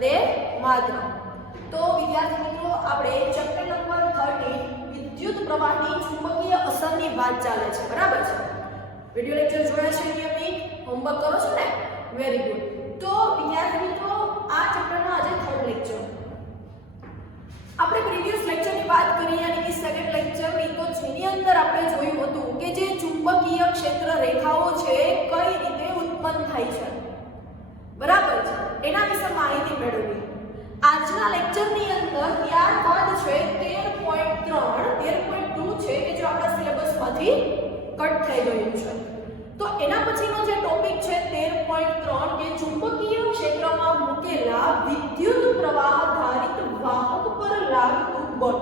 વંદે માતરમ। તો વિદ્યાર્થી મિત્રો આપણે ચેપ્ટર નંબર 13 વિદ્યુત પ્રવાહની ચુંબકીય અસરની વાત ચાલે છે, બરાબર છે? વિડિયો લેક્ચર જોયા છે નિયમિત હોમવર્ક કરો છો ને? Very good. તો વિદ્યાર્થી મિત્રો આ ચેપ્ટરનો આજે થર્ડ લેક્ચર। આપણે પ્રીવિયસ લેક્ચરની વાત કરી યાની કે સેકન્ડ લેક્ચરની, તો જેની અંદર આપણે જોયું હતું કે જે ચુંબકીય ક્ષેત્ર રેખાઓ છે કઈ રીતે ઉત્પન્ન થાય છે, બરાબર છે? એના વિશે માહિતી મેળવી। આજના લેક્ચરની અંદર ત્યારબાદ છે 13.2 છે કે જો આપણા સિલેબસમાંથી કટ થઈ ગયું છે। તો એના પછીનો જે ટોપિક છે 13.3 કે ચુંબકીય ક્ષેત્રમાં મૂકેલા વિદ્યુત પ્રવાહ ધારિત વાહક પર લાગતું બળ,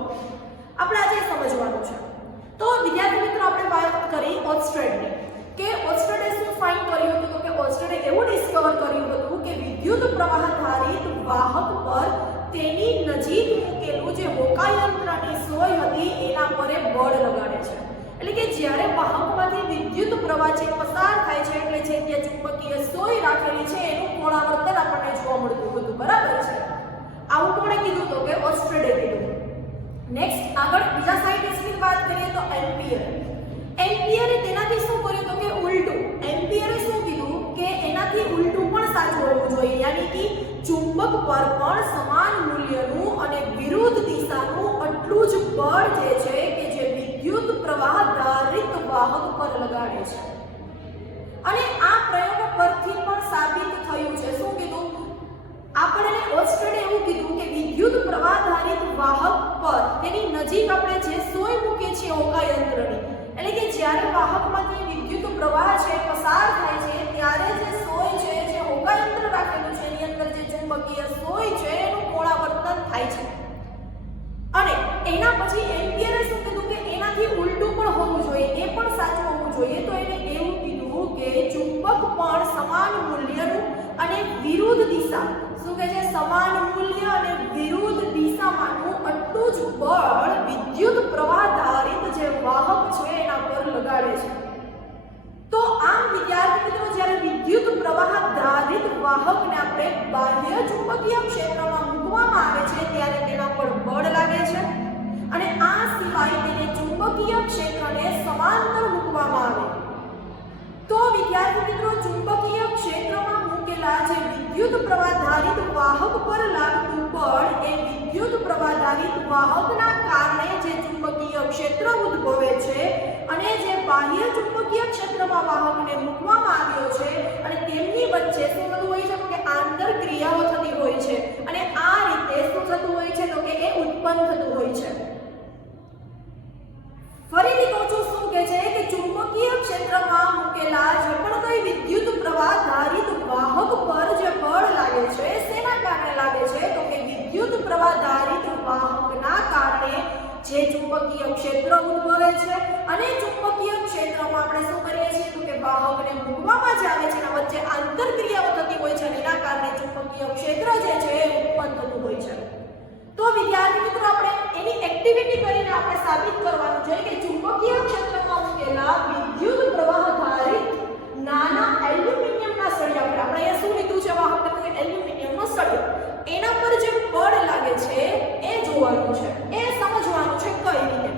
આપણે આજે સમજવાનું છે। તો વિદ્યાર્થી મિત્રો આપણે વાત કરી ઓર્સ્ટેડની કે ઓર્સ્ટેડે શું ફાઇન્ડ કર્યું હતું, તો કે ઓર્સ્ટેડે એવું ડિસ્કવર કર્યું હતું કે વિદ્યુત પ્રવાહ ધારિત વાહક પર તેની નજીક મૂકેલું જે હોકાયંત્રની સોય હતી એના પર બળ લગાડે છે। એટલે કે જ્યારે વાહકમાંથી વિદ્યુત પ્રવાહ જે પસાર થાય છે એટલે જે ત્યાં ચુંબકીય સોય રાખેલી છે એનું કોણાવર્તન આપણને જોવા મળતું હતું, બરાબર છે? આવું કોણે કીધું તો કે ઓર્સ્ટેડે કીધું। નેક્સ્ટ આગળ બીજા સાયન્ટિસ્ટની વાત કરીએ તો એમ્પિયરે તેનાથી શું કર્યું તો કે ઉલટું। એમ્પિયરે શું કીધું કે એનાથી ઉલટું પણ સાચું હોવું જોઈએ, યાની કે ચુંબક પર પણ સમાન મૂલ્યનું અને વિરુદ્ધ દિશાનું આટલું જ બળ જે છે કે જે વિદ્યુત પ્રવાહ ધારિત વાહક પર લગાડે છે। અને આ પ્રયોગ પરથી પણ સાબિત થયું છે। શું કીધું આપણને? ઓર્સ્ટેડે એવું કીધું કે વિદ્યુત પ્રવાહ ધારિત વાહક પર તેની નજીક આપણે જે સોય મૂકીએ છીએ હોકાયંત્રની, એટલે કે જ્યારે વાહકમાંથી વિદ્યુત પ્રવાહ છે પસાર થાય છે ત્યારે જે સોય છે, જે હોકાયંત્ર રાખેલું છે એની અંદર જે ચુંબકીય સોય છે એનું કોણાવર્તન થાય છે। અને એના પછી એમ્પિયરે શું કીધું કે એનાથી ઉલટું પણ હોવું જોઈએ, એ પણ સાચું હોવું જોઈએ। તો એને એવું કીધું કે ચુંબક પણ સમાન મૂલ્યનું અને વિરુદ્ધ દિશા, શું કહે છે, સમાન મૂલ્ય અને વિરુદ્ધ દિશામાંનું આટલું જ બળ વિદ્યુત પ્રવાહ ધારિત જે વાહક છે એના પર લગાડે છે। તો આમ વિદ્યાર્થી મિત્રો જ્યારે વિદ્યુત પ્રવાહ ધારિત વાહકને આપણે બાહ્ય ચુંબકીય ક્ષેત્રમાં મૂકવામાં આવે છે ત્યારે તેના પર બળ લાગે છે, અને આ સિવાય તેને ચુંબકીય ક્ષેત્રને સમાંતર મૂકવામાં આવે તો વિદ્યાર્થી મિત્રો ચુંબકીય ક્ષેત્રમાં મૂકેલા જે વિદ્યુત પ્રવાહ ધારિત વાહક પર લાગતું બળ એ વિદ્યુત પ્રવાહ ધારિત વાહકના કારણે જે ચુંબકીય ક્ષેત્ર ઉદ્ભવે છે અને જે બાહ્ય ચુંબકીય ક્ષેત્રમાં વાહકને મૂકવામાં આવ્યો છે અને તેમની વચ્ચે શું થતું હોય છે કે આંતરક્રિયાઓ થતી હોય છે, અને આ રીતે શું થતું હોય છે તો કે એ ઉત્પન્ન થતું હોય છે। ફરીથી કહું છું, શું કહે છે કે ચુંબકીય ક્ષેત્રમાં મૂકેલા જે પણ કોઈ વિદ્યુત પ્રવાહ ધારિત વાહક પર જે બળ લાગે છે શેના કારણે લાગે છે તો કે વિદ્યુત પ્રવાહ ધારિત વાહકના કારણે જે ચુંબકીય ક્ષેત્ર ઉદ્ભવે છે, અને ચુંબકીય ક્ષેત્રમાં આપણે શું કરીએ છીએ તો કે વાહકને મૂકવામાં જ આવે છે, વચ્ચે આંતરક્રિયાઓ થતી હોય છે અને એના કારણે ચુંબકીય ક્ષેત્ર જે છે એ ઉત્પન્ન થતું હોય છે। તો વિદ્યાર્થી મિત્રો આપણે એની એક્ટિવિટી કરીને આપણે સાબિત કરવાનું છે કે ચુંબકીય ક્ષેત્રમાં મૂકેલા વિદ્યુત પ્રવાહ ધારિત નાના એલ્યુમિનિયમના સળિયા પર, આપણે અહીંયા શું લીધું છે વાહકને તો કે એલ્યુમિનિયમનો સળિયો, એના પર જે બળ લાગે છે એ જોવાનું છે, એ સમજવાનું છે કઈ રીતે।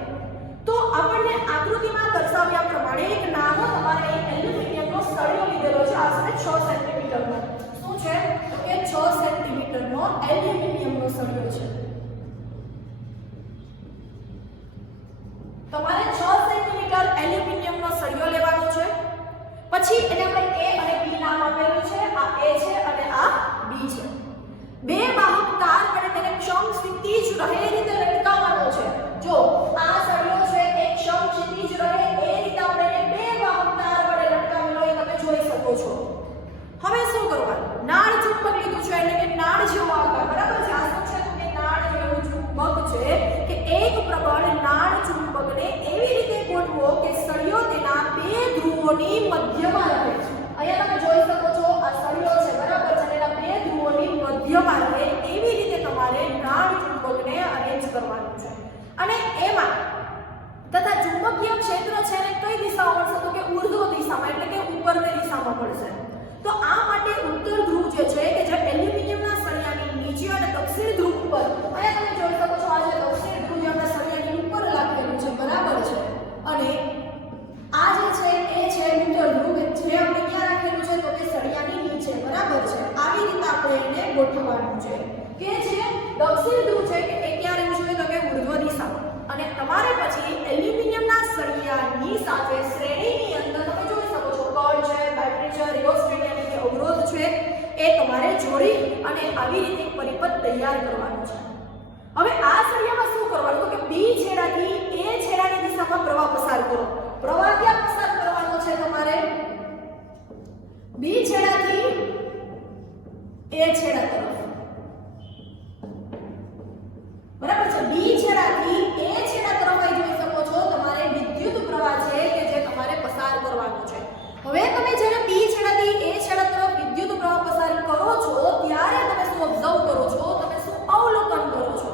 તો આપણને આકૃતિમાં દર્શાવ્યા પ્રમાણે એક નાનો તમારે એલ્યુમિનિયમનો સળિયો લીધેલો છે, આશરે 6 સેન્ટીમીટરનો। શું છે તો કે 6 સેન્ટીમીટરનો એલ્યુમિનિયમનો સળિયો છે। તમારે 6 સેન્ટીમીટર એલ્યુમિનિયમનો સળિયો લેવાનો છે। પછી એને આપણે A અને B નામ આપેલું છે, આ A છે અને આ B છે। બે વાહક તાર વડે તેને સમક્ષિતિજ રહે એ રીતે લટકાવવાનો છે। જો આ સળિયો છે એક સમક્ષિતિજ રહે એ રીતે આપણે એને બે વાહક તાર વડે લટકાવેલો એ તમે જોઈ શકો છો। હવે શું કરવાનું? નાળ ચુંબક લીધું છે એટલે કે નાળ જેવો આકાર, બરાબર છે? આ શું છે તો કે નાળ જેવું ચુંબક છે કે એક પ્રબળ નાળ ચુંબકને એવી રીતે ગોઠવો કે સળિયો તેના બે ધ્રુવોની મધ્યમાં રહે। અહીંયા તમે જોઈ શકો છો આ સળિયો છે, બરાબર છે? એના બે ધ્રુવોની મધ્યમાં રહે એવી રીતે તમારે નાળ ચુંબકને અરેન્જ કરવાનું છે। અને એમાં તથા ચુંબકીય ક્ષેત્ર છે ને કઈ દિશામાં મળશે તો કે ઉર્ધ્વ દિશામાં, એટલે કે ઉપરની દિશામાં મળશે। તો આ માટે ઉત્તર ધ્રુવ જે છે કે જે એલ્યુમિનિયમના સળિયાની જોઈ શકો છો આ જે દક્ષિણ ધ્રુવ જે આપણે સળિયાની ઉપર લખેલું છે બરાબર છે અને આ જે છે એ છે ઉત્તર ધ્રુવ જે આપણે ક્યાં રાખેલું છે તો કે સળિયાની નીચે બરાબર છે આવી રીતે આપણે એને ગોઠવવાનું છે કે જે દક્ષિણ ધ્રુવ છે કે એ ક્યાં રહેવું જોઈએ તો કે ઉર્ધ્વ દિશામાં અને તમારે પછી એલ્યુમિનિયમના સળિયાની સાથે શ્રેણીની અંદર તમે જોઈ શકો છો કળ છે બેટરી છે રિયોસ્ટેટ એટલે કે અવરોધ છે એ તમારે જોડી અને આવી રીતે એક પરિપથ તૈયાર કરવાનું છે હવે આ સળિયામાં શું કરવાનું તો કે બી છેડાથી એ છેડાની દિશામાં પ્રવાહ પસાર કરો પ્રવાહ ક્યાં પસાર કરવાનો છે તમારે બી છેડાથી એ છેડા તરફ બરાબર છે બી છેડાથી એ છેડા તરફ આવી જોઈ શકો છો તમારે વિદ્યુત પ્રવાહ છે કે જે તમારે પસાર કરવાનો છે હવે તમે જ્યારે બી છેડાથી એ છેડા તરફ વિદ્યુત પ્રવાહ પસાર કરો છો ત્યારે તમે શું ઓબ્ઝર્વ કરો છો તમે શું અવલોકન કરો છો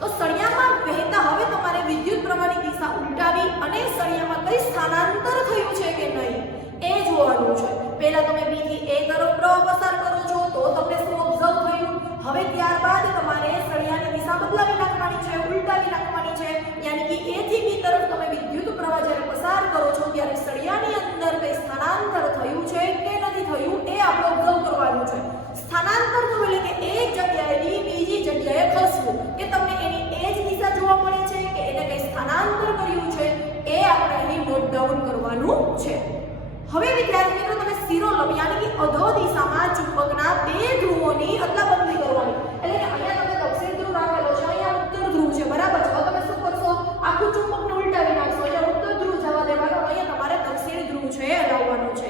તો સળિયામાં વહેતા હવે તમારે વિદ્યુત પ્રવાહની દિશા ઉલટાવી અને સળિયામાં કઈ સ્થાનાંતર થયું છે કે નહીં એ જોવાનું છે પહેલા તમે બી થી એ તરફ પ્રવાહ પસાર કરો છો તો તમને શું ઓબ્ઝર્વ થયું હવે ત્યારબાદ તમારે સળિયાની દિશા બદલાવી નાખવાની છે ઉલટાવી નાખવાની છે યાની કે એ થી બી તરફ તમે વિદ્યુત પ્રવાહ જ્યારે પસાર કરો છો ત્યારે સળિયાની અંદર કઈ સ્થાનાંતર થયું છે કે નથી થયું એ આપણે ઓબ્ઝર્વ કરવાનું છે સ્થાનાંતર તો એટલે કે એક જગ્યાએથી બીજી જગ્યાએ ખસવું કે તમને એની એ જ દિશા જોવા મળે છે કે એને કઈ સ્થાનાંતર કર્યું છે એ આપણે અહીં નોટ ડાઉન કરવાનું છે હવે વિદ્યાર્થી મિત્રો તમે શિરોલંબ યાની કે અધો દિશામાં ચુંબકના બે ધ્રુવોની અદલાબદલી કરવાની એટલે કે અહીંયા તમે દક્ષિણ ધ્રુવ રાખેલો છે અહીંયા ઉત્તર ધ્રુવ છે બરાબર છે તમે શું કરશો આખું ચુંબકને ઉલટાવી નાખશો અહીંયા ઉત્તર ધ્રુવ જવા દેવાનો અહીંયા તમારે દક્ષિણ ધ્રુવ છે લાવવાનું છે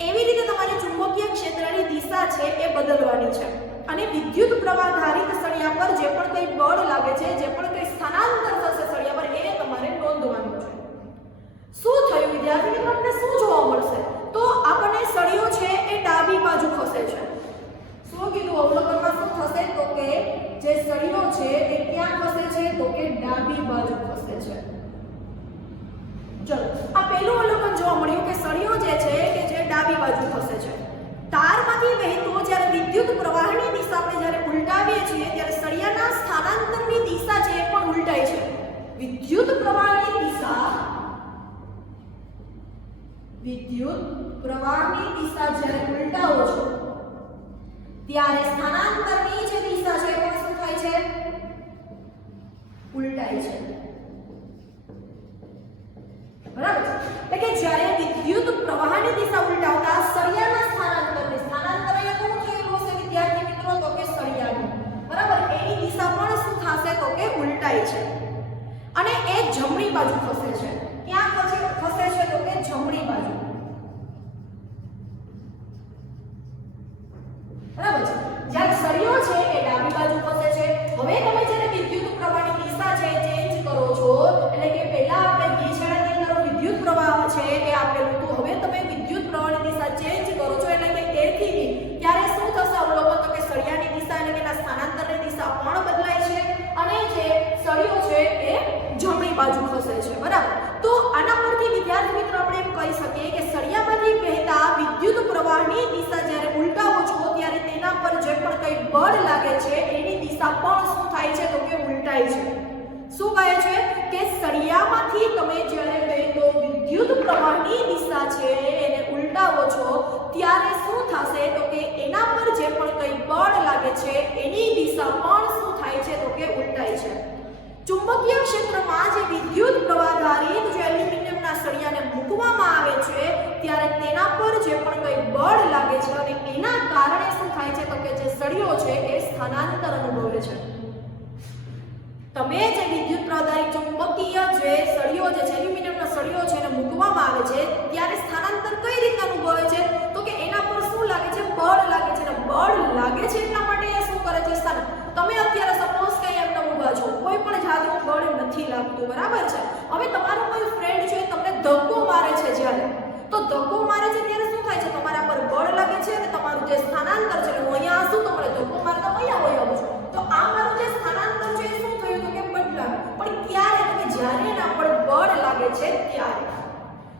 એવી રીતે તમારી ચુંબકીય ક્ષેત્રની દિશા છે એ બદલવાની છે અને વિદ્યુત પ્રવાહ ધારિત સળિયા પર જે પણ કંઈ બળ લાગે છે જે પણ કંઈ સ્થાનાંતર થશે સળિયા પર એ તમારે નોંધવાનું છે શું થયું વિદ્યાર્થી મિત્રો આપણે શું જોવા મળશે તો આપણને સળિયો છે એ ડાબી બાજુ ખસે છે શું કીધું અવલોકનમાં શું થશે તો કે જે સળિયો છે એ ક્યાં ખસે છે તો કે ડાબી બાજુ ખસે છે ચલો આ પહેલું અવલોકન જોવા મળ્યું કે સળિયો જે છે કે જે ડાબી બાજુ ખસે છે તારમાંથી વહેતો જ્યારે વિદ્યુત પ્રવાહની દિશા આપણે જ્યારે ઉલટાવીએ છીએ ત્યારે સળિયાના સ્થાનાંતરની દિશા છે એ પણ ઉલટાય છે વિદ્યુત પ્રવાહની દિશા જ્યારે ઉલટાવો છો ત્યારે સ્થાનાંતરની જે દિશા છે એ પણ શું થાય છે ઉલટાય છે બરાબર એટલે કે જ્યારે વિદ્યુત પ્રવાહની દિશા ઉલટાવતા સળિયાના સ્થાનાંતર અહીંયા કોણ થયેલું હશે વિદ્યાર્થી મિત્રો તો કે સળિયાનું બરાબર એની દિશા પણ શું થશે તો કે ઉલટાય છે અને એ જમણી બાજુ ખસે છે ક્યાં ખસે છે તો કે જમણી બાજુ બરાબર છે જ્યારે સળિયો છે એ ડાબી બાજુ ખસે છે હવે તમે જ્યારે વિદ્યુત પ્રવાહની દિશા છે ચેન્જ કરો છો એટલે કે પહેલા આપણે બી છેડાની અંદર વિદ્યુત પ્રવાહ છે એ આપેલું હતું હવે તમે વિદ્યુત પ્રવાહની દિશા ચેન્જ કરો છો એટલે કે એ થી બી ત્યારે શું થશે અવલોકન તો કે સળિયાની દિશા એટલે કે એના સ્થાનાંતરની દિશા પણ બદલાય છે અને જે સળિયો છે એ જમણી બાજુ ખસે છે બરાબર તો આના પરથી વિદ્યાર્થી મિત્રો આપણે એમ કહી શકીએ કે સળિયામાંથી વહેતા વિદ્યુત પ્રવાહની દિશા જ્યારે ઉલટાવો છો ત્યારે તેના પર જે પણ કંઈ બળ લાગે છે એની દિશા પણ શું થાય છે તો કે ઉલટાય છે શું કહે છે કે સળિયામાંથી તમે જ્યારે વહેતો વિદ્યુત પ્રવાહની દિશા છે એને ઉલટાવો છો ત્યારે શું થશે તો કે એના પર જે પણ કંઈ બળ લાગે છે એની દિશા પણ શું થાય છે તો કે ઉલટાય છે ચુંબકીય ક્ષેત્રમાં જે વિદ્યુત પ્રવાહ ધારિત જે એલ્યુમિનિયમના સળિયાને મૂકવામાં આવે છે ત્યારે તેના પર જે પણ કંઈ બળ લાગે છે અને એના કારણે શું થાય છે તો કે જે સળિયો છે એ સ્થાનાંતર અનુભવે છે તમે જે વિદ્યુત પ્રવાહી ચુંબકીય જે સળિયો જે એલ્યુમિનિયમનો સળિયો છે એને મૂકવામાં આવે છે ત્યારે સ્થાનાંતર કઈ રીતે અનુભવે છે તો કે એના પર શું લાગે છે બળ લાગે છે અને બળ લાગે છે એટલા માટે એ શું કરે છે સ્થાન તમે અત્યારે સપોઝ કે એમને ઊભા છો કોઈ પણ જાતનું બળ નથી લાગતું બરાબર છે હવે તમારો કોઈ ફ્રેન્ડ છે તમને ધક્કો મારે છે જ્યારે તો ધક્કો મારે છે ત્યારે શું થાય છે તમારા પર બળ લાગે છે અને તમારું જે સ્થાનાંતર છે હું અહીંયા આસું તો મને ધક્કો મારતા અહીંયા હોય આવું છું તો આ મારું જે સ્થાનાંતર છે શું થયું તો કે બદલાયું પણ ક્યારે તો કે જ્યારે એના પર બળ લાગે છે ત્યારે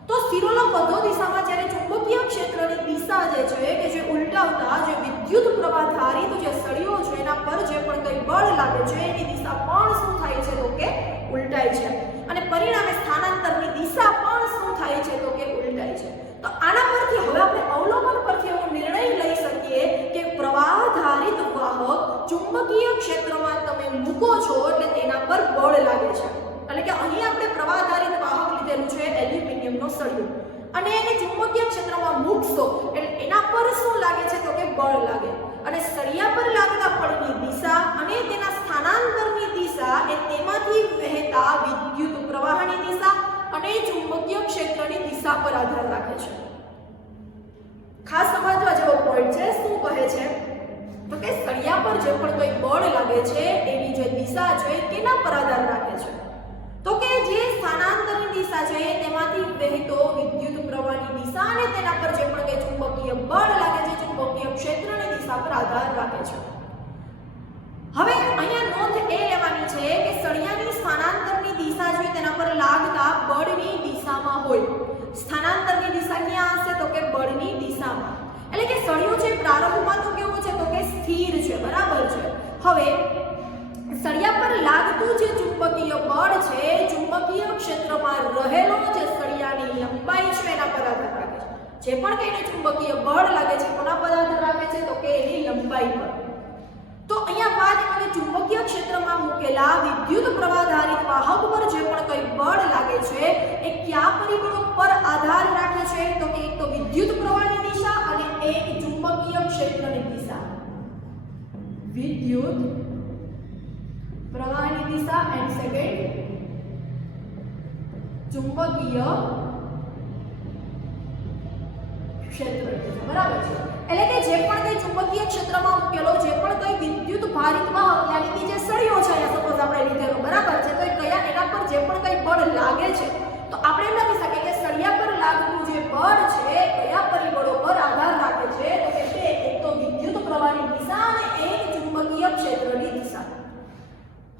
તો શિરોલંબ મધ્ય દિશામાં જ્યારે ચુંબકીય ક્ષેત્રની દિશા જે છે કે જે ઉલટાવતા જે વિદ્યુત પ્રવાહ ધારિત જે સળિયો છે એના પર જે પણ કંઈ બળ લાગે છે એની દિશા પણ શું થાય છે તો કે ઉલટાય છે અને પરિણામે સ્થાનાંતરની દિશા પણ શું થાય છે તો કે ઉલટાય છે। તો આના પરથી હવે આપણે અવલોકન પરથી એવો નિર્ણય લઈ શકીએ કે પ્રવાહ ધારિત વાહક ચુંબકીય ક્ષેત્રમાં તમે મૂકો છો એટલે તેના પર બળ લાગે છે। એટલે કે અહીં આપણે પ્રવાહ ધારિત વાહક લીધેલું છે એલ્યુમિનિયમનો સળિયો અને એને ચુંબકીય ક્ષેત્રમાં મૂકશો એટલે એના પર શું લાગે છે તો કે બળ લાગે અને સળિયા પર લાગતા બળની દિશા અને તેના સ્થાનાંતરની દિશા એ તેમાંથી વહેતા વિદ્યુત પ્રવાહની દિશા અને ચુંબકીય ક્ષેત્રની દિશા પર આધાર રાખે છે। ખાસ સમજવા જેવો પોઈન્ટ છે। શું કહે છે તો કે સળિયા પર જે પણ કોઈ બળ લાગે છે એની જે દિશા છે તેના પર આધાર રાખે છે। તો કે જે સ્થાનાંતરની દિશા છે તેમાંથી વહેતો વિદ્યુત પ્રવાહની દિશા અને તેના પર જે પણ કંઈ ચુંબકીય બળ લાગે છે ચુંબકીય ક્ષેત્રની દિશા પર આધાર રાખે છે। હવે અહીંયા નોંધ એ લેવાની છે કે સળિયાની સ્થાનાંતરની દિશા છે તેના પર લાગતા બળની દિશામાં હોય। સ્થાનાંતરની દિશા ક્યાં હશે તો કે બળની દિશામાં। એટલે કે સળિયો છે પ્રારંભમાં તો કેવો છે તો કે સ્થિર છે, બરાબર છે। હવે સળિયા પર લાગતું જે ચુંબકીય બળ છે ચુંબકીય ક્ષેત્રમાં રહેલો જે સળિયાની લંબાઈ છે એના પર આધાર રાખે છે। જે પણ કંઈને ચુંબકીય બળ લાગે છે કોના પર આધાર રાખે છે તો કે એની લંબાઈ પર। તો અહીંયા વાત એ કે ચુંબકીય ક્ષેત્રમાં મૂકેલા વિદ્યુત પ્રવાહ ધારિત વાહક પર જે પણ કંઈ બળ લાગે છે એ કયા પરિબળો પર આધાર રાખે છે તો કે એક તો વિદ્યુત પ્રવાહની દિશા અને એક ચુંબકીય ક્ષેત્રની દિશા। વિદ્યુત પ્રવાહની દિશા એન્ડ સેકન્ડ ચુંબકીય ક્ષેત્રની દિશા, બરાબર છે। એટલે કે જે પણ કંઈ ચુંબકીય ક્ષેત્રમાં મૂકેલો જે પણ કંઈ વિદ્યુત ભારિત વાહક યાની કે જે સળિયો છે અહીંયા સપોઝ આપણે લીધેલો, બરાબર છે। તો કયા એના પર જે પણ કંઈ બળ લાગે છે તો આપણે એમ લખી શકીએ કે સળિયા પર લાગતું જે બળ છે કયા પરિબળો પર આધાર રાખે છે તો કે તે એક તો વિદ્યુત પ્રવાહની દિશા અને એક ચુંબકીય ક્ષેત્રની દિશા।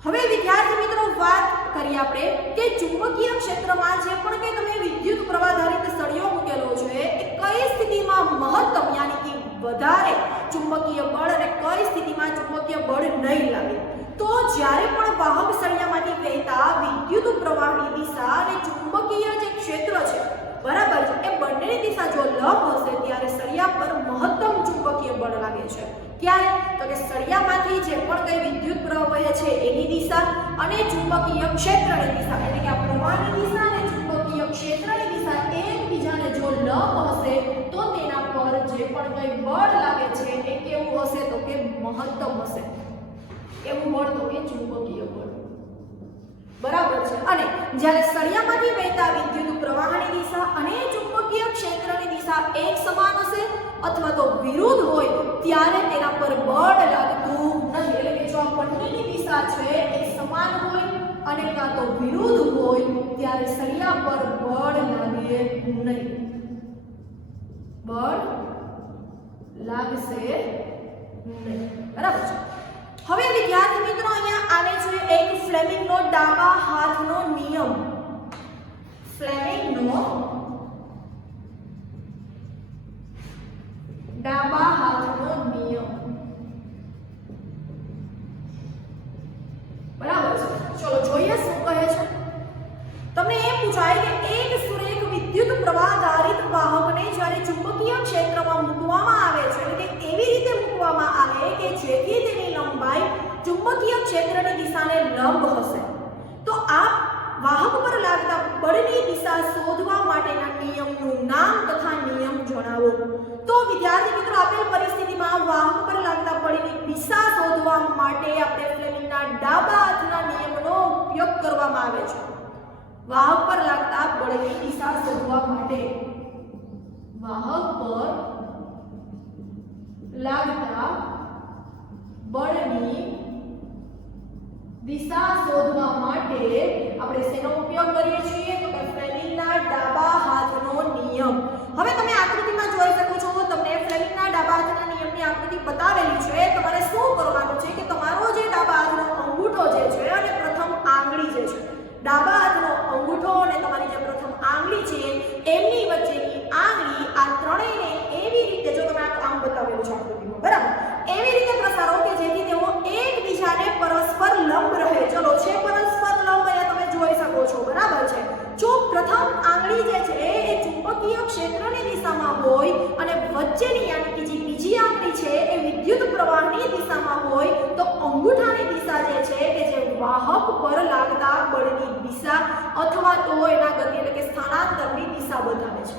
હવે વિદ્યાર્થી મિત્રો વાત કરીએ આપણે કે ચુંબકીય ક્ષેત્રમાં જે પણ કે તમે વિદ્યુત પ્રવાહ ધારિત સળિયો મૂકેલો છે એ કઈ સ્થિતિમાં મહત્તમ યાની કે વધારે ચુંબકીય બળ અને કઈ સ્થિતિમાં ચુંબકીય બળ નહીં લાગે। તો જ્યારે પણ વાહક સળિયામાંથી વહેતા વિદ્યુત પ્રવાહની દિશા અને ચુંબકીય જે ક્ષેત્ર છે, બરાબર છે, એ બંનેની દિશા જો લંબ હશે ત્યારે સળિયા પર મહત્તમ ચુંબકીય બળ લાગે છે। ક્યારે તો કે સળિયામાંથી જે પણ કંઈ વિદ્યુત પ્રવાહ વહે છે એની દિશા અને ચુંબકીય ક્ષેત્રની દિશા એટલે કે આ પ્રવાહની દિશા અને ચુંબકીય ક્ષેત્રની દિશા એકબીજાને જો લંબ હશે તો તેના પર જે પણ કંઈ બળ લાગે છે એ કેવું હશે તો કે મહત્તમ હશે। કેવું બળ તો કે ચુંબકીય બળ, બરાબર છે। અને જ્યારે સળિયામાંથી વહેતા વિદ્યુત પ્રવાહની દિશા અને ચુંબકીય ક્ષેત્રની દિશા એક સમાન હશે અથવા તો વિરુદ્ધ હોય ત્યારે તેના પર બળ લાગતું નથી। એટલે કે જો આ બંનેની દિશા છે એ સમાન હોય અને કાં તો વિરુદ્ધ હોય ત્યારે સળિયા પર બળ લાગે નહીં, બળ લાગશે નહીં, બરાબર છે। હવે વિદ્યાર્થી મિત્રો અહીંયા આવે છે એક ફ્લેમિંગનો ડાબા હાથનો નિયમ। ફ્લેમિંગનો ડાબા હાથનો નિયમ, બરાબર છે। ચલો જોઈએ શું કહે છે। તમને એ પૂછાય કે એક સુરેખ વિદ્યુત પ્રવાહ ધારિત વાહકને જ્યારે ચુંબકીય ક્ષેત્રમાં મૂકવામાં આવે છે એટલે કે એવી રીતે મૂકવામાં આવે કે જેથી તેની લંબાઈ ચુંબકીય ક્ષેત્રની દિશાને લંબ હશે તો આ વાહક પર લાગતા બળની દિશા શોધવા માટેના નિયમનું નામ તથા નિયમ જણાવો। તો વિદ્યાર્થી મિત્રો આપેલ પરિસ્થિતિમાં વાહક પર લાગતા બળની દિશા શોધવા માટે આપણે ફ્લેમિંગના ડાબા હાથના નિયમનો ઉપયોગ કરવામાં આવે છે। વાહક પર લાગતા બળની દિશા શોધવા માટે વાહક પર લાગતા બળની દિશા શોધવા માટે આપણે શેનો ઉપયોગ કરીએ છીએ તો કે ફ્લેમિંગના ડાબા હાથનો નિયમ। હવે તમે આકૃતિમાં જોઈ શકો છો, તમને ફ્લેમિંગના ડાબા હાથના નિયમની આકૃતિ બતાવેલી છે। તમારે શું કરવાનું છે કે તમારો જે ડાબા હાથનો અંગૂઠો જે છે અને પ્રથમ આંગળી જે છે, ડાબા હાથનો અંગૂઠો અને તમારી જે પ્રથમ આંગળી છે એમની વચ્ચેની પ્રથમ આંગળી જે છે એ ચુંબકીય ક્ષેત્રની દિશામાં હોય અને વચ્ચેની યાની કે જે બીજી આંગળી છે એ વિદ્યુત પ્રવાહની દિશામાં હોય તો અંગૂઠાની દિશા જે છે કે જે વાહક પર લાગતા બળની દિશા અથવા તો એના ગતિ એટલે કે સ્થાનાંતરની દિશા બતાવે છે।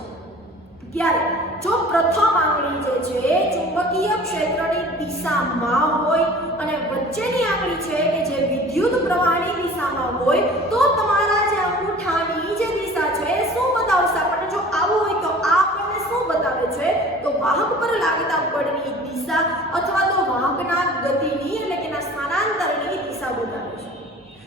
ત્યારે જો પ્રથમ આંગળી જે છે ચુંબકીય ક્ષેત્રની દિશામાં હોય અને વચ્ચેની આંગળી છે કે જે વિદ્યુત પ્રવાહની દિશામાં હોય તો તમારા જે અંગૂઠાની જે દિશા છે શું બતાવશે? આપણને જો આવું હોય તો આ આપણને શું બતાવે છે? તો વાહક પર લાગતા બળની દિશા અથવા તો વાહકના ગતિની એટલે કે સ્થાનાંતરની દિશા બતાવે છે।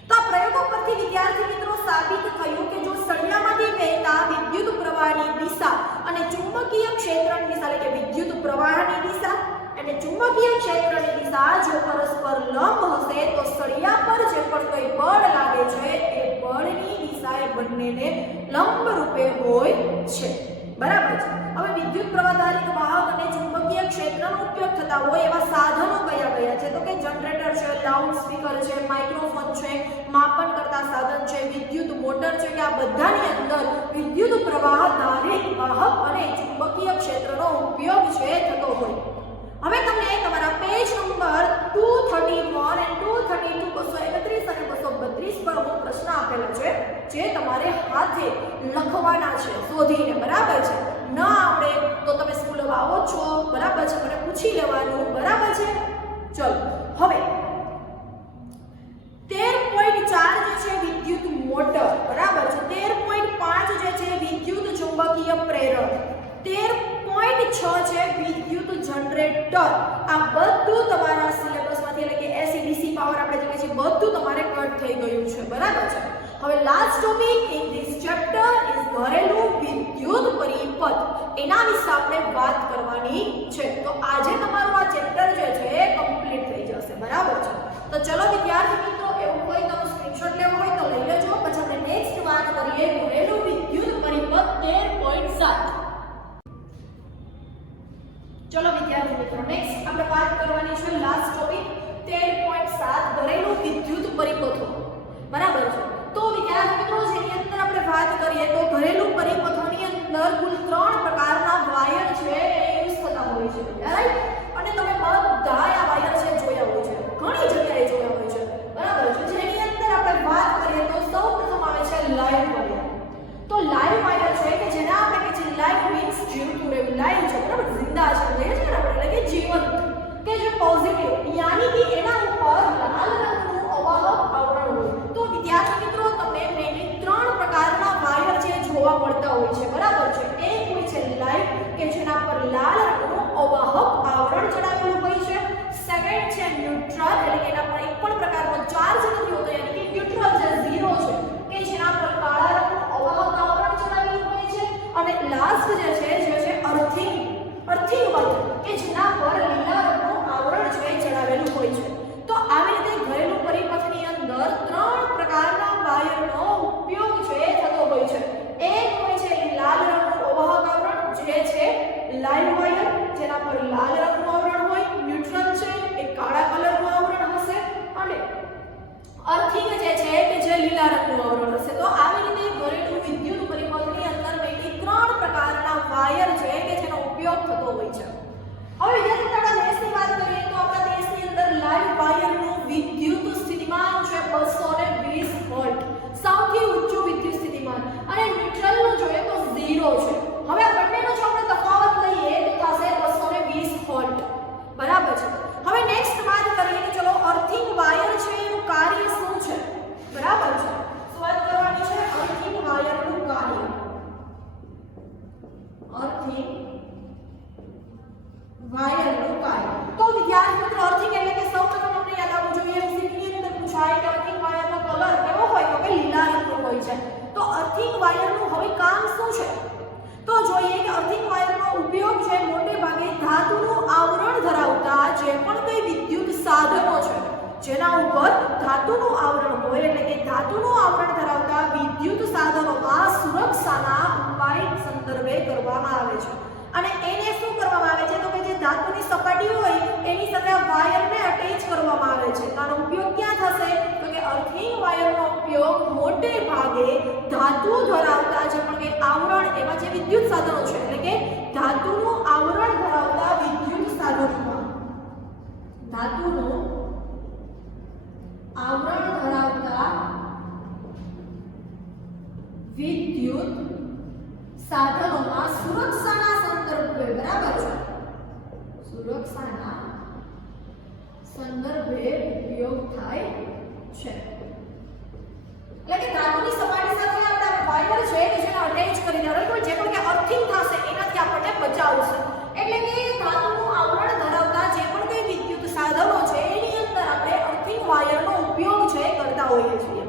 તો આ પ્રયોગો પરથી વિદ્યાર્થી મિત્રો સાબિત થયું કે જો સળિયામાંથી વહેતા વિદ્યુત પ્રવાહની દિશા અને ચુંબકીય ક્ષેત્રની દિશા એટલે કે વિદ્યુત પ્રવાહની દિશા અને ચુંબકીય ક્ષેત્રની દિશા જો પરસ્પર લંબ હશે તો સળિયા પર જે પણ કોઈ બળ લાગે છે એ બળની દિશા એ બંનેને લંબ રૂપે હોય છે। બરાબર છે। હવે વિદ્યુત પ્રવાહધારિત વાહક અને ચુંબકીય ક્ષેત્રનો ઉપયોગ થતા હોય એવા સાધનો કયા છે? તો કે જનરેટર છે, લાઉડ સ્પીકર છે, માઇક્રોફોન છે, માપન કરતા સાધન છે, વિદ્યુત મોટર છે કે આ બધાની અંદર વિદ્યુત પ્રવાહધારિત વાહક અને ચુંબકીય ક્ષેત્રનો ઉપયોગ છે થતો હોય। હવે તમને તમારા પેજ નંબર 231 અને 232 231 અને 232 પર હું પ્રશ્ન આપેલો છે જે તમારે હાથે લખવાના છે શોધીને। બરાબર છે। ન આવડે તો તમે સ્કૂલમાં આવો છો, બરાબર છે, મને પૂછી લેવાનું, બરાબર છે। ચલો હવે 13.4 જે છે વિદ્યુત મોટર, બરાબર છે, 13.5 જે છે વિદ્યુત ચુંબકીય પ્રેરક, 13.6 છે વિદ્યુત જનરેટર। આ બધું તમારા સિલેબસમાંથી એટલે કે એસી ડીસી પાવર આપણે જોઈએ છે બધું તમારે કટ થઈ ગયું છે। બરાબર છે। હવે last topic in this chapter is ઘરેલું વિદ્યુત પરિપથ, એના વિશે આપણે વાત કરવાની છે। તો આજે તમારું આ ચેપ્ટર જે છે એ કમ્પ્લીટ થઈ જશે। બરાબર છે। તો ચલો વિદ્યાર્થી મિત્રો એવું હોય તો સ્ક્રીનશોટ લેવો હોય તો લઈ લેજો, પછી આપણે નેક્સ્ટ વાત કરીએ ઘરેલું વિદ્યુત પરિપથ 13.7। ચલો વિદ્યાર્થી મિત્રો નેક્સ્ટ આપણે વાત કરવાની છે લાસ્ટ ટોપિક 13.7 ઘરેલું વિદ્યુત પરિપથો। બરાબર છે। તો વિદ્યાર્થી મિત્રો જેની અંદર આપણે વાત કરીએ તો ઘરેલું પરિપથોની અંદર કુલ 3 પ્રકારના વાયર છે એ યુઝ થતા હોય છે। રાઈટ? અને તમે બધા આ વાયર છે જોયા હોય છે, ઘણી જગ્યાએ જોયા હોય છે। બરાબર છે। જેની અંદર આપણે વાત કરીએ તો સૌપ્રથમ આવે છે લાઈવ વાયર। તો લાઈવ વાયર છે કે જેના આપણે કે છે લાઈવ મીન્સ જીવતું રહેવું, લાઈવ છે, બરાબર, જિંદા છે, કહીએ છીએ ને આપણે, એટલે કે જીવંત, કે જે પોઝિટિવ યાની કે એના ઉપર લાલ રંગનું અવાહક આવરણ હોય। તો વિદ્યાર્થી મિત્રો તમને મેઇનલી 3 પ્રકારના વાયર છે જોવા મળતા હોય છે। બરાબર છે। એક હોય છે લાઈવ કે જેના પર લાલ રંગનું અવાહક આવરણ ચડાવેલું હોય છે। સેકન્ડ છે ન્યુટ્રલ એટલે કે એના પર એક પણ પ્રકારનો ચાર્જ નથી હોતો, યાની કે ન્યુટ્રલ જે ઝીરો છે કે જેના પર કાળા રંગનું અવાહક આવરણ ચડાવેલું હોય છે। અને લાસ્ટ જે છે અર્થિંગ વાયર કે જેના પર લીલા રંગનું આવરણ છે ચડાવેલું હોય છે। તો આવી રીતે ઘરેલું પરિપથની અંદર 3 પ્રકારના વાયરનો ઉપયોગ છે થતો હોય છે। એક હોય છે લાલ રંગનું અવાહક આવરણ જે છે લાઈવ વાયર, જેના પર લાલ રંગનું આવરણ હોય, ન્યુટ્રલ છે એ કાળા કલરનું આવરણ હશે, અને અર્થિંગ જે છે કે જે લીલા રંગનું આવરણ હશે। તો આવી રીતે ઘરેલું વિદ્યુત પરિપથની અંદર મેઇનલી 3 પ્રકારના વાયર છે કે જેનો ઉપયોગ થતો હોય છે। હવે વિદ્યાર્થી આપણા દેશની વાત કરીએ તો આપણા દેશની અંદર લાઈવ વાયરનું વિદ્યુત સ્થિતિમાન છે 220 વોલ્ટ, સૌથી ઊંચું વિદ્યુત સ્થિતિમાન, અને ન્યુટ્રલનું જોઈએ તો 0 છે। હવે આ બંનેનો જો આપણે તફાવત લઈએ તો થશે 220 વોલ્ટ। બરાબર છે। હવે નેક્સ્ટ વાત કરીએ કે ચલો અર્થિંગ વાયર છે એનું કાર્ય શું છે? બરાબર છે। શું વાત કરવાની છે? અર્થિંગ વાયરનું કાર્ય। અર્થિંગ વાયરનું કાર્ય। તો વિદ્યાર્થી મિત્રો અર્થિંગ એટલે કે સૌપ્રથમ આપણે યાદ આવવું જોઈએ એમસીક્યુ ની અંદર પૂછાય કે અર્થિંગ વાયરનો કલર કેવો હોય તો કે લીલા રંગનો હોય છે। તો અર્થિંગ વાયરનું હવે કામ શું છે? તો જોઈએ કે અર્થિંગ વાયરનો ઉપયોગ છે મોટે ભાગે ધાતુનું આવરણ ધરાવતા જે પણ કોઈ વિદ્યુત સાધનો છે જેના ઉપર ધાતુનું આવરણ હોય એટલે કે ધાતુનું આવરણ ધરાવતા વિદ્યુત સાધનોમાં સુરક્ષાના ઉપાય સંદર્ભે કરવામાં આવે છે। અને એને શું કરવામાં આવે છે તો કે જે ધાતુની સપાટી હોય એની સાથે વાયરને અટેચ કરવામાં આવે છે। આનો ઉપયોગ ક્યાં થશે તો કે અર્થિંગ વાયરનો ઉપયોગ મોટે ભાગે ધાતુ ધરાવતા વિદ્યુત સાધનો છે એટલે કે ધાતુનું આવરણ ધરાવતા વિદ્યુત સાધનોમાં ધાતુનું આવરણ ધરાવતા વિદ્યુત સાધનોમાં સુરક્ષાના સંદર્ભે બરાબર છે સુરક્ષાના સંદર્ભે ઉપયોગ થાય છે એટલે કે ધાતુની સપાટી સાથે આપણા વાયર છે કે જેને અટેચ કરીને કોઈ જે પણ કે અર્થિંગ થશે એનાથી આપણને બચાવશે એટલે કે ધાતુનું આવરણ ધરાવતા જે પણ કઈ વિદ્યુત સાધનો છે એની અંદર આપણે અર્થિંગ વાયરનો ઉપયોગ છે કરતા હોઈએ છીએ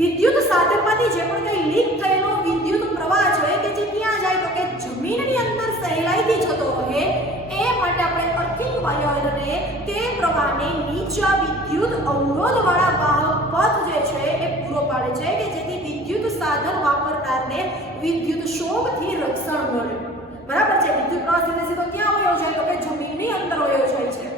વિદ્યુત સાધનમાંથી જે પણ કઈ લીક થયેલો વિદ્યુત પ્રવાહ છે કે જે ક્યાં જાય તો કે જમીનની અંદર સહેલાઈથી જતો રહે એ માટે આપણે અર્થિંગ વાયરને તે પ્રવાહને નીચા વિદ્યુત અવરોધવાળા વાહક પથ જે છે એ પૂરો પાડે છે કે જેથી વિદ્યુત સાધન વાપરનારને વિદ્યુત શોકથી રક્ષણ મળે બરાબર છે વિદ્યુત પ્રવાહ સીધો ક્યાં વયો જાય તો કે જમીનની અંદર વયો જાય છે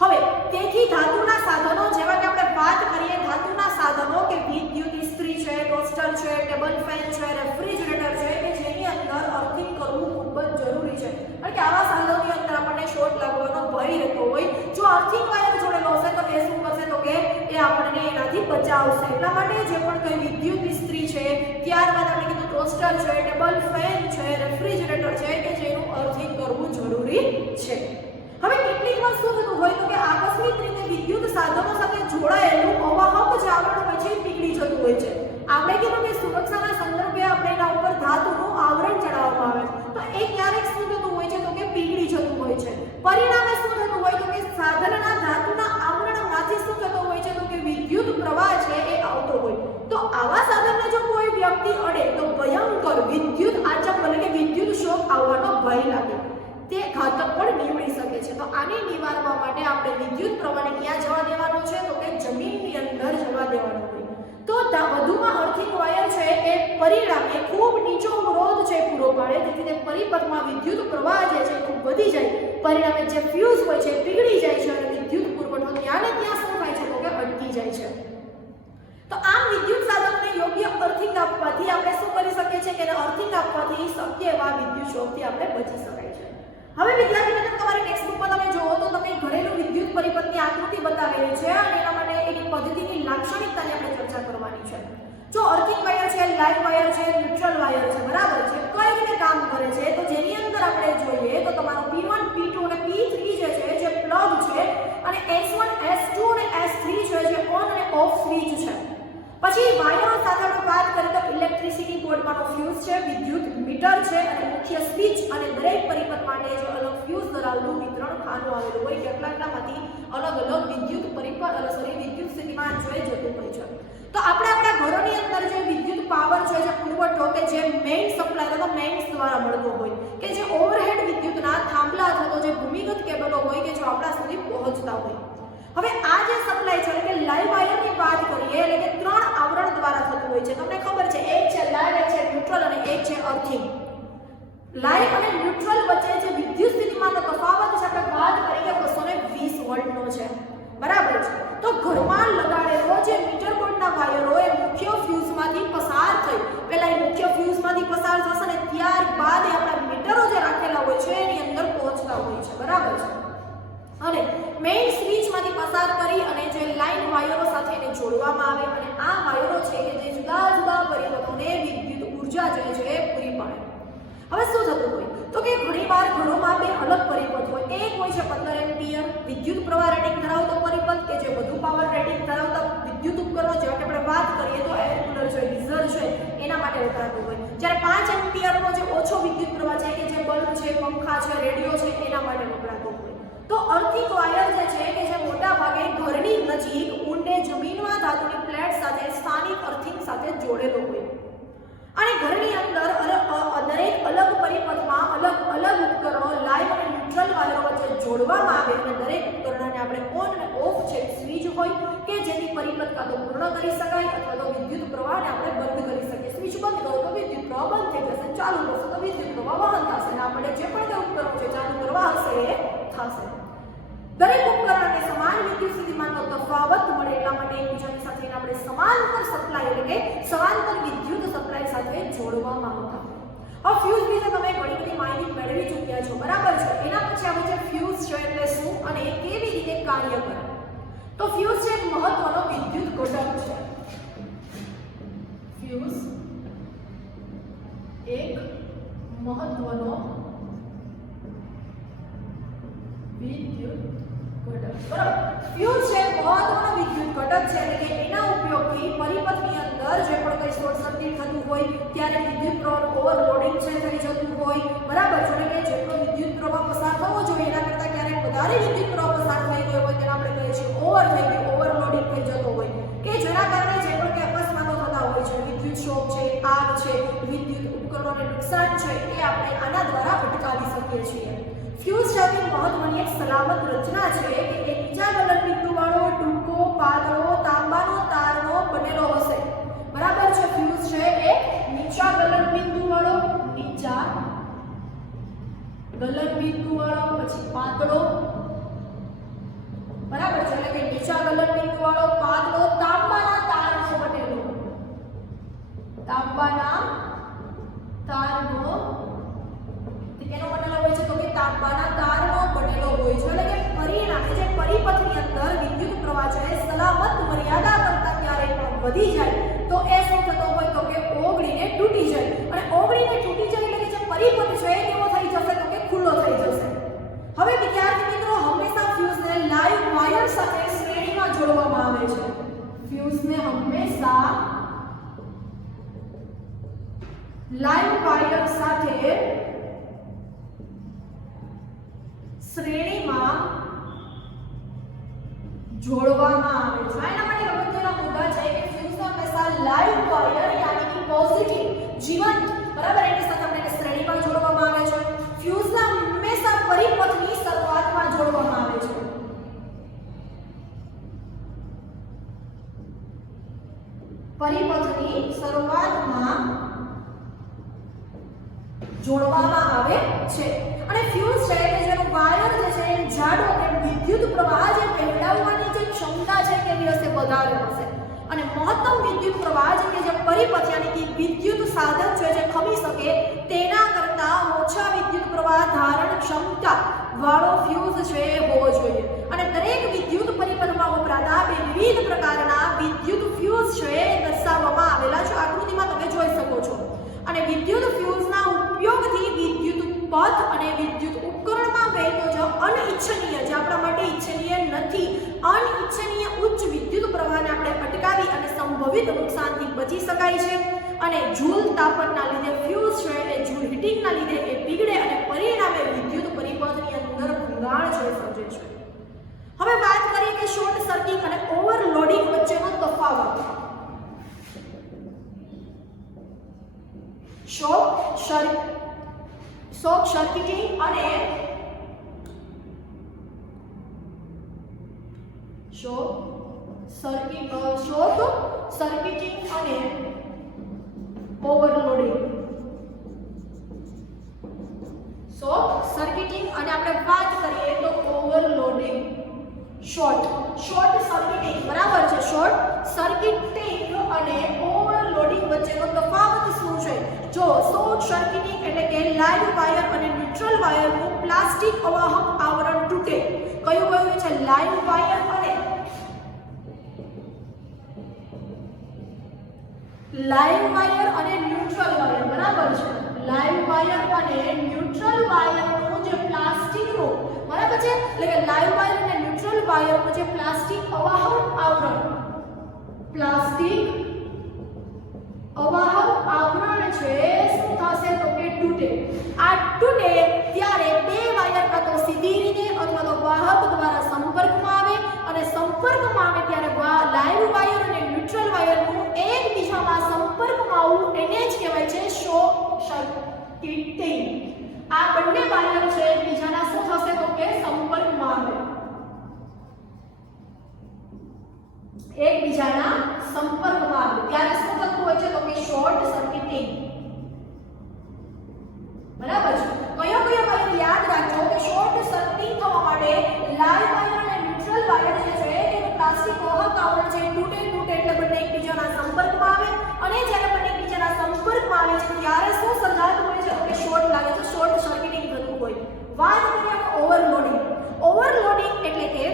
હવે તેથી ધાતુના સાધનો જેવા કે આપણે વાત કરીએ ધાતુના સાધનો કે વિદ્યુત ઇસ્ત્રી છે ટોસ્ટર છે ટેબલ ફેન છે રેફ્રિજરેટર છે કે જેની અંદર અર્થિંગ કરવું ખૂબ જ જરૂરી છે કારણ કે આવા સાધનોની અંદર આપણને શોર્ટ લાગવાનો ભય રહેતો હોય જો અર્થિંગ વાયર જોડેલો હશે તો એ શું કરશે તો કે એ આપણને એનાથી બચાવશે એટલા માટે જે પણ કઈ વિદ્યુત ઇસ્ત્રી છે ત્યારબાદ આપણે કીધું ટોસ્ટર છે ટેબલ ફેન છે રેફ્રિજરેટર છે કે જેનું અર્થિંગ કરવું જરૂરી છે હવે કેટલીક વાર શું થતું હોય તો કે આકસ્મિક રીતે વિદ્યુત સાધનો સાથે જોડાયેલું અવાહક જે આવરણ હોય છે એ પીગળી જતું હોય છે આપણે કીધું કે સુરક્ષાના સંદર્ભે આપણે એના ઉપર ધાતુનું આવરણ ચડાવવામાં આવે તો એ ક્યારેક શું થતું હોય છે તો કે પીગળી જતું હોય છે પરિણામે શું થતું હોય તો કે સાધનના ધાતુના આવરણમાંથી શું થતું હોય છે તો કે વિદ્યુત પ્રવાહ છે એ આવતો હોય તો આવા સાધનને જો કોઈ વ્યક્તિ અડે તો ભયંકર વિદ્યુત આચંબ એટલે કે વિદ્યુત શોક આવવાનો ભય લાગે તે ઘાતક પણ નીવડી શકે છે તો આને નિવારવા માટે આપણે વિદ્યુત પ્રવાહને ક્યાં જવા દેવાનો છે તો કે જમીનની અંદર જવા દેવાનો હોય તો વધુમાં અર્થિંગ વાયર છે એ પરિણામે ખૂબ નીચો અવરોધ છે પૂરો પાડે જેથી તે પરિપથમાં વિદ્યુત પ્રવાહ જે છે ખૂબ વધી જાય પરિણામે જે ફ્યુઝ હોય છે પીગળી જાય છે અને વિદ્યુત પુરવઠો ત્યાં ને ત્યાં શું થાય છે તો કે અટકી જાય છે તો આમ વિદ્યુત સાધનોને યોગ્ય અર્થિંગ આપવાથી આપણે શું કરી શકીએ છીએ કે અર્થિંગ આપવાથી શક્ય એવા વિદ્યુત શોકથી આપણે બચી શકાય છે હવે વિદ્યાર્થી મિત્રો તમારી ટેક્સ્ટ બુકમાં તમે જોવો તો તમે ઘરેલું વિદ્યુત પરિપથની આકૃતિ બતાવેલી છે અને એના માટે એની પદ્ધતિની લાક્ષણિકતાની આપણે ચર્ચા કરવાની છે જો અર્થિંગ વાયર છે લાઇવ વાયર છે ન્યુટ્રલ વાયર છે બરાબર છે કઈ રીતે કામ કરે છે તો જેની અંદર આપણે જોઈએ તો તમારું P1 P2 અને P3 જે પ્લગ છે અને S1 S2 અને S3 છે જે ઓન અને ઓફ સ્વિચ છે પછી વાયરો સાથે આપણે વાત કરીએ તો ઇલેક્ટ્રિસિટી બોર્ડમાંનો ફ્યુઝ છે વિદ્યુત મીટર છે અને મુખ્ય સ્વિચ અને દરેક પરિપથ માટે જે અલગ ફ્યુઝ ધરાવતું વિતરણ ખાનું આવેલું હોય કેટલાકમાંથી અલગ વિદ્યુત વિદ્યુત સ્થિતિમાન જોઈ જતું હોય છે તો આપણે આપણા ઘરોની અંદર જે વિદ્યુત પાવર છે જે પુરવઠો કે જે મેઇન સપ્લાય અથવા મેઇન્સ દ્વારા મળતો હોય કે જે ઓવરહેડ વિદ્યુતના થાંભલા અથવા તો જે ભૂમિગત કેબલો હોય કે જો આપણા સુધી પહોંચતા હોય હવે આ જે સપ્લાય છે એટલે કે લાઇવ વાયરની વાત કરીએ એટલે કે ત્રણ આવરણ દ્વારા થતું હોય છે તમને ખબર છે એક છે લાઇવ એક છે ન્યુટ્રલ અને એક છે અર્થિંગ લાઇવ અને ન્યુટ્રલ વચ્ચે જે વિદ્યુત સ્થિતિમાનનો તફાવત છે આપણે વાત કરીએ 220 વોલ્ટનો છે બરાબર છે તો ઘરમાં લગાડેલો જે મીટર બોર્ડના વાયરો એ મુખ્ય ફ્યુઝમાંથી પસાર થઈ પહેલા એ મુખ્ય ફ્યુઝમાંથી પસાર થશે અને ત્યારબાદ એ આપણા મીટરો જે રાખેલા હોય છે એની અંદર પહોંચતા હોય છે બરાબર છે અને મેઇન સ્વિચમાંથી પસાર કરી અને જે લાઇન વાયરો સાથે એને જોડવામાં આવે અને આ વાયરો છે કે જે જુદા જુદા પરિપથોને વિદ્યુત ઉર્જા જે છે એ પૂરી પાડે હવે શું થતું હોય તો કે ઘણીવાર ઘરોમાં બે અલગ પરિપથ હોય એક હોય છે 15 એમ્પિયર વિદ્યુત પ્રવાહ રેટિંગ ધરાવતો પરિપથ કે જે વધુ પાવર રેટિંગ ધરાવતા વિદ્યુત ઉપકરણો જેવા કે આપણે વાત કરીએ તો એર કુલર છે ગીઝર છે એના માટે વપરાતું હોય જ્યારે 5 એમ્પિયરનો જે ઓછો વિદ્યુત પ્રવાહ છે કે જે બલ્બ છે પંખા છે રેડિયો છે એના માટે વપરાતો હોય તો અર્થિંગ વાયર જે છે કે જે મોટા ભાગે ઘરની નજીક ઊંડે જમીનમાં ધાતુની પ્લેટ સાથે સ્થાનિક અર્થિંગ સાથે જોડેલો હોય અને ઘરની અંદર દરેક અલગ પરિપથમાં અલગ ઉપકરણો લાઇવ અને ન્યુટ્રલ વાયરો વચ્ચે જોડવામાં આવે અને દરેક ઉપકરણને આપણે ઓન અને ઓફ છે સ્વિચ હોય કે જેથી પરિપથ કાં તો પૂર્ણ કરી શકાય અથવા તો વિદ્યુત પ્રવાહને આપણે બંધ કરી શકીએ સ્વિચ બંધ કરો તો વિદ્યુત પ્રવાહ બંધ થઈ જશે ચાલુ કરશો તો વિદ્યુત પ્રવાહ વહન થશે અને આપણે જે પણ ઉપકરણો છે ચાલુ કરવા હશે એ થશે દરેક ઉપકરણને સમાન વિદ્યુત સ્થિતિમાનનો તફાવત મળે એટલા માટે એકબીજાની સાથે આપણે સમાંતર સપ્લાય એટલે કે સમાંતર વિદ્યુત સપ્લાય સાથે જોડવામાં આવતા હવે ફ્યુઝ વિશે તમે ઘણી બધી માહિતી મેળવી ચૂક્યા છો, બરાબર છે. એના પછી આવે છે ફ્યુઝ છે એટલે શું અને એ કેવી રીતે કાર્ય કરે. તો ફ્યુઝ છે એક મહત્વનો વિદ્યુત ઘટક છે. ફ્યુઝ એક મહત્વનો વિદ્યુત ઘટક, બરાબર. ફ્યુઝ છે મહત્વનો વિદ્યુત ઘટક છે એટલે કે એના ઉપયોગથી પરિપથની અંદર જે પણ કંઈ શોર્ટ સર્કિટ થતું હોય ત્યારે વિદ્યુત પ્રવાહ ઓવરલોડિંગ છે થઈ જતું હોય, બરાબર છે. એટલે કે જેટલો વિદ્યુત પ્રવાહ પસાર થવો જોઈએ એના કરતાં ક્યારેક વધારે વિદ્યુત પ્રવાહ પસાર થઈ ગયો હોય તેને આપણે કહીએ છીએ ઓવર થઈ ગયું, ઓવરલોડિંગ થઈ જતો હોય કે જેના કારણે જે પણ કંઈ અકસ્માતો થતા હોય છે, વિદ્યુત શોક છે, આગ છે, વિદ્યુત ઉપકરણોને નુકસાન છે, એ આપણે આના દ્વારા અટકાવી શકીએ છીએ. ફ્યુઝ છે મહત્વની એક સલામત રચના છે કે એ નીચા ગલનબિંદુવાળો ટૂંકો પાતળો તાંબાનો તારનો બનેલો હશે, બરાબર છે. ફ્યુઝ છે એ નીચા ગલનબિંદુવાળો પછી પાતળો, બરાબર છે. એટલે કે નીચા ગલનબિંદુવાળો પાતળો તાંબાના તારનો બનેલો, તાંબાના તારનો કેનો બનેલો હોય છે તો કે તાંબાના તારનો બનેલો હોય છે. એટલે કે પરિણામે જે પરિપથની અંદર વિદ્યુત પ્રવાહ છે સલામત મર્યાદા કરતા ક્યારેય પણ વધી જાય તો એ શું થતો હોય તો કે ઓગળીને તૂટી જાય, અને ઓગળીને તૂટી જાય એટલે કે જે પરિપથ છે કેવો થઈ જશે તો કે ખુલ્લો થઈ જશે. હવે વિદ્યાર્થી મિત્રો હંમેશા ફ્યુઝને લાઈવ વાયર સાથે શ્રેણીમાં જોડવામાં આવે છે. ફ્યુઝને હંમેશા લાઈવ વાયર સાથે શ્રેણીમાં જોડવામાં આવે છે. એના માટે અગત્યના મુદ્દા છે કે ફ્યુઝને હંમેશા લાઈવ વાયર યાની કે પોઝિટિવ જીવંત, બરાબર, એની સાથે આપણે શ્રેણીમાં જોડવામાં આવે છે. ફ્યુઝને હંમેશા પરિપથની શરૂઆતમાં જોડવામાં આવે છે. પરિપથની શરૂઆતમાં જોડવામાં આવે છે. અને ફ્યુઝ છે કે જેનો વાયર જે છે જાડો કે વિદ્યુત પ્રવાહ જે વહેંચાવવાની જે ક્ષમતા છે કે હશે વધારે હશે, અને મહત્તમ વિદ્યુત પ્રવાહ જે કે જે પરિપથ યાની કે વિદ્યુત સાધન છે જે ખમી શકે તેના કરતા ઓછા વિદ્યુત પ્રવાહ ધારણ ક્ષમતા વાળો ફ્યુઝ છે હોવો જોઈએ. અને દરેક વિદ્યુત પરિપથમાં વપરાતા બે વિવિધ પ્રકારના વિદ્યુત ફ્યુઝ છે દર્શાવવામાં આવેલા છે, આકૃતિમાં તમે જોઈ શકો છો. અને વિદ્યુત ફ્યુઝના ઉપયોગથી વિદ્યુત પથ અને વિદ્યુત ઉપકરણમાં વહેતો જે અનિચ્છનીય, જે આપણા માટે ઈચ્છનીય નથી, અનિચ્છનીય ઉચ્ચ વિદ્યુત પ્રવાહને આપણે અટકાવી અને સંભવિત નુકસાનથી બચી શકાય છે. અને જૂલ તાપમાનના લીધે ફ્યુઝ છે એ જૂલ હીટિંગના લીધે એ બિગડે અને પરિણામે વિદ્યુત પરિપથની અંદર ભંગાણ છે સર્જે છે. હવે વાત કરીએ કે શોર્ટ સર્કિટ અને ઓવરલોડિંગ વચ્ચેનો તફાવત. શોર્ટ સર્કિટિંગ અને ઓવરલોડિંગ. શોર્ટ સર્કિટિંગ અને આપણે વાત કરીએ તો ઓવરલોડિંગ. શોર્ટ સર્કિટિંગ, બરાબર છે. શોર્ટ સર્કિટિંગ અને ઓવરલોડિંગ વચ્ચેનો તફાવત શું છે? જો શોર્ટ સર્કિટિંગ એટલે કે લાઈવ વાયર અને ન્યુટ્રલ વાયરનું પ્લાસ્ટિક અવાહક આવરણ તૂટે. કયું છે? લાઈવ વાયર અને ન્યુટ્રલ વાયર, બરાબર છે. લાઈવ વાયર અને ન્યુટ્રલ વાયરનું જે પ્લાસ્ટિકનું, બરાબર છે, એટલે કે લાઈવ વાયર અને ન્યુટ્રલ વાયરનું જે પ્લાસ્ટિક અવાહક આવરણ, પ્લાસ્ટિક અવાહક આવરણ છે શું થશે તો કે તૂટે. આ તૂટે ત્યારે બે વાયર કાં તો સીધી રીતે અથવા તો વાહક દ્વારા સંપર્કમાં આવે, અને સંપર્કમાં આવે ત્યારે લાઈવ વાયર અને ન્યુટ્રલ વાયરનું એકબીજામાં સંપર્કમાં આવવું એને જ કહેવાય છે શોર્ટ સર્કિટિંગ. આ બંને વાયર છે એકબીજાના શું થશે તો કે સંપર્કમાં આવે, એકબીજાના સંપર્કમાં આવે ત્યારે શું થતું હોય છે તો કે શોર્ટ સર્કિટિંગ. બરાબર છે. કયો વાયર યાદ રાખજો કે શોર્ટ સર્કિટિંગ થવા માટે લાઈવ વાયર અને ન્યુટ્રલ વાયર જે છે તે પ્લાસ્ટિક વાહક આવરણ છે તૂટે એટલે બંને એકબીજાના સંપર્કમાં આવે, અને જ્યારે બંને એકબીજાના સંપર્કમાં આવે છે ત્યારે શું સર્જાતું હોય છે હોય. વાત કરીએ ઓવરલોડિંગ. ઓવરલોડિંગ એટલે કે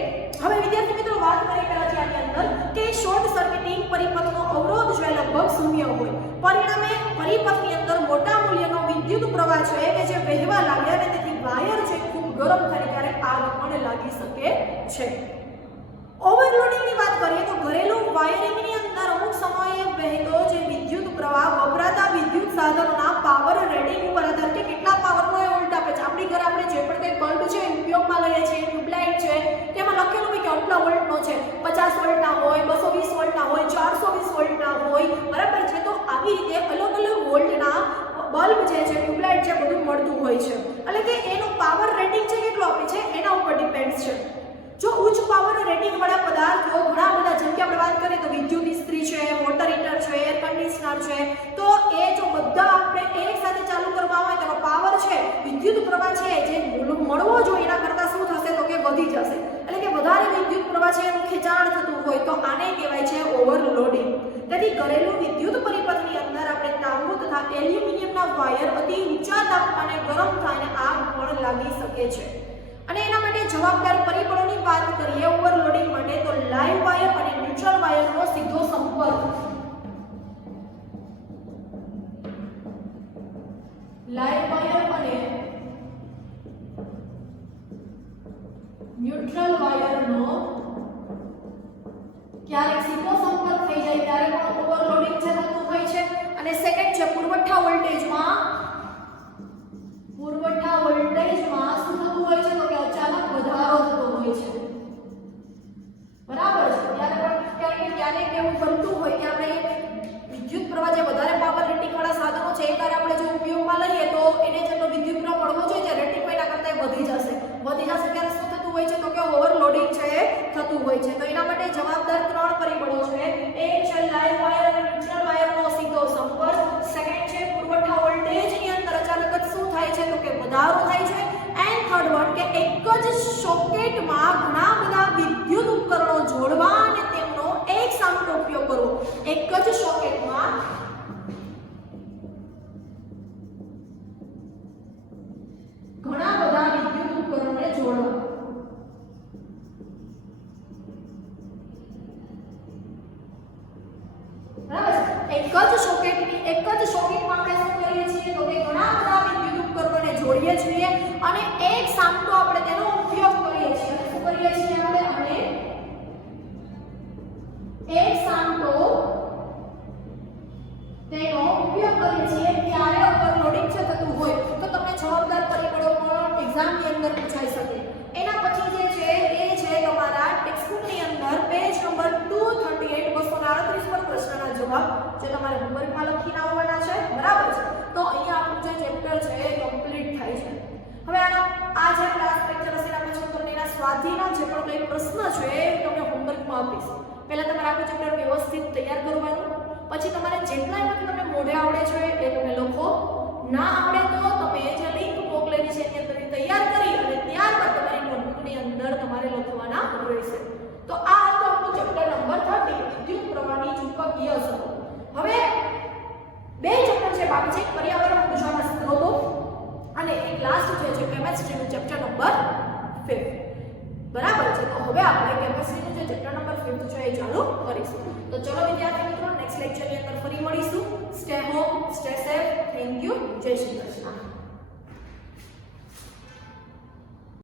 હવે વિદ્યાર્થી મિત્રો વાત કરીએ પહેલા જે આની અંદર કે શોર્ટ સર્કિટિંગ પરિપથનો અવરોધ છે લગભગ શૂન્ય હોય. પરિણામે પરિપથની અંદર મોટા મૂલ્યનો વિદ્યુત પ્રવાહ છે કે જે વહેવા લાગે અને તેથી વાયર છે ખૂબ ગરમ થાય ત્યારે આગ પણ લાગી શકે છે. ઓવરલોડિંગની વાત કરીએ તો ઘરેલું વાયરિંગની અંદર અમુક સમયે વહેતો જે વિદ્યુત પ્રવાહ વપરાતા વિદ્યુત સાધનોના પાવર રેટિંગ ઉપર આધાર કે કેટલા પાવરનો એ વોલ્ટ આપે છે. આપણી ઘરે આપણે જે પણ કંઈ બલ્બ છે ઉપયોગમાં લઈએ છીએ, ટ્યુબલાઇટ છે, તેમાં લખેલું હોય કે આટલા વોલ્ટનો છે, 50 વોલ્ટના હોય, 220 વોલ્ટના હોય, 420 વોલ્ટના હોય, બરાબર છે. તો આવી રીતે અલગ અલગ વોલ્ટના બલ્બ જે છે, ટ્યુબલાઇટ છે, બધું મળતું હોય છે. એટલે કે એનો પાવર રેટિંગ છે કેટલો આપે છે એના ઉપર ડિપેન્ડ છે. જો ઉચ્ચ પાવર રેટિંગ વાળા પદાર્થો ઘણા બધા, જેમ કે આપણે વાત કરીએ તો વિદ્યુત ઇસ્ત્રી છે, વોટર હીટર છે, એર કન્ડિશનર છે, તો એ જો બધા આપણે એક સાથે ચાલુ કરવા હોય તો પાવર છે, વિદ્યુત પ્રવાહ છે જે મળવો જોઈએ એના કરતાં શું થશે તો કે વધી જશે. એટલે કે વધારે વિદ્યુત પ્રવાહ છે એનું ખેંચાણ થતું હોય તો આને કહેવાય છે ઓવરલોડિંગ. તેથી ઘરેલું વિદ્યુત પરિપથની અંદર આપણે તાંબુ તથા એલ્યુમિનિયમના વાયર અતિ ઊંચા તાપમાને ગરમ થઈને આગ પણ લાગી શકે છે. અને એના માટે જવાબદાર પરિબળોની વાત કરીએ ઓવરલોડિંગ માટે તો લાઇવ વાયર અને ન્યુટ્રલ વાયરનો સીધો સંપર્ક. લાઇવ વાયર અને ન્યુટ્રલ વાયરનો ક્યારેક સીધો સંપર્ક થઈ જાય ત્યારે પણ ઓવરલોડિંગ છે થતું હોય છે. અને સેકન્ડ છે પુરવઠા વોલ્ટેજમાં શું થતું હોય છે તો કે અચાનક વધારો થતો હોય છે. બરાબર છે. ત્યારે કેવું બનતું હોય કે આપણે વિદ્યુત પ્રવાહ જે વધારે પાવર રેટિંગ વાળા સાધનો છે એકવાર આપણે જો ઉપયોગમાં લઈએ તો એને જેટલો વિદ્યુત પ્રવાહ મળવો જોઈએ જે રેટિંગ એના કરતાં વધી જશે ત્યારે શું થતું હોય છે તો કે ઓવરલોડિંગ છે થતું હોય છે. તો એના માટે જવાબદાર 3 પરિબળો છે. એક છે લાઇવ વાયર અને ન્યુટ્રલ વાયરનો સીધો સંપર્ક. સેકન્ડ છે પુરવઠા વોલ્ટેજની અંદર અચાનક જ શું થાય છે તો કે વધારો થાય છે. એન્ડ થર્ડ વન કે એક જ સોકેટમાં ઘણા બધા વિદ્યુત ઉપકરણો જોડવા અને તેમનો એક સામનો ઉપયોગ કરવો. એક જ સોકેટમાં ઘણા બધા વિદ્યુત ઉપકરણોને જોડવા. બરાબર. એક જ સોકેટમાં આપણે શું કરીએ છીએ તો કે ઘણા બધા વિદ્યુત ઉપકરણોને જોડીએ છીએ અને એક સામટો આપણે તેનો ઉપયોગ કરીએ છીએ. શું કરીએ છીએ આપણે? અને એક સામટો તેનો ઉપયોગ કરીએ છીએ ત્યારે ઓવરલોડિંગ છે થતું હોય તો તમને જવાબદાર પરિબળો પણ એક્ઝામની અંદર પૂછાઈ શકે. એના પછી જે છે એ છે તમારા ટેક્સ્ટબુકની અંદર પેજ નંબર 238 238 પર પ્રશ્નના જવાબ જે તમારે હોમવર્કમાં લખીને આવવાના છે. બરાબર છે. તો અહીંયા આપણું જે ચેપ્ટર છે એ કમ્પ્લીટ થાય છે. હવે આ જે ક્લાસ લેક્ચર હશે એના પછી હું તમને એના સ્વાધ્યાયના જે પણ કંઈ પ્રશ્ન છે એ તમને હોમવર્કમાં આપીશ. પહેલા તમારે આખું ચેપ્ટર વ્યવસ્થિત તૈયાર કરવાનું. પછી તમારે જેટલા એમાંથી તમને મોઢે આવડે છે એ તમે લખો. ના આવડે તો તમે જે લિંક મોકલેલી છે એની અંદર તૈયાર કરી અને ત્યારબાદ તમારી નોટબુકની અંદર તમારે લખવાના રહેશે. તો આ હતો આપણું ચેપ્ટર નંબર 30 વિદ્યુત પ્રવાહની ચુંબકીય અસરો. હવે બે ચેપ્ટર છે બાકી છે, પર્યાવરણ ઉર્જાના સ્ત્રોતો અને એક લાસ્ટ છે કેમેસ્ટ્રીનું ચેપ્ટર નંબર 5. બરાબર છે. તો હવે આપણે કેમેસ્ટ્રીનું જે ચેપ્ટર નંબર 5 છે એ ચાલુ કરીશું. તો ચલો વિદ્યાર્થી મિત્રો નેક્સ્ટ લેક્ચરની અંદર ફરી મળીશું. Stay home, stay safe. Thank you. જય શ્રી કૃષ્ણ.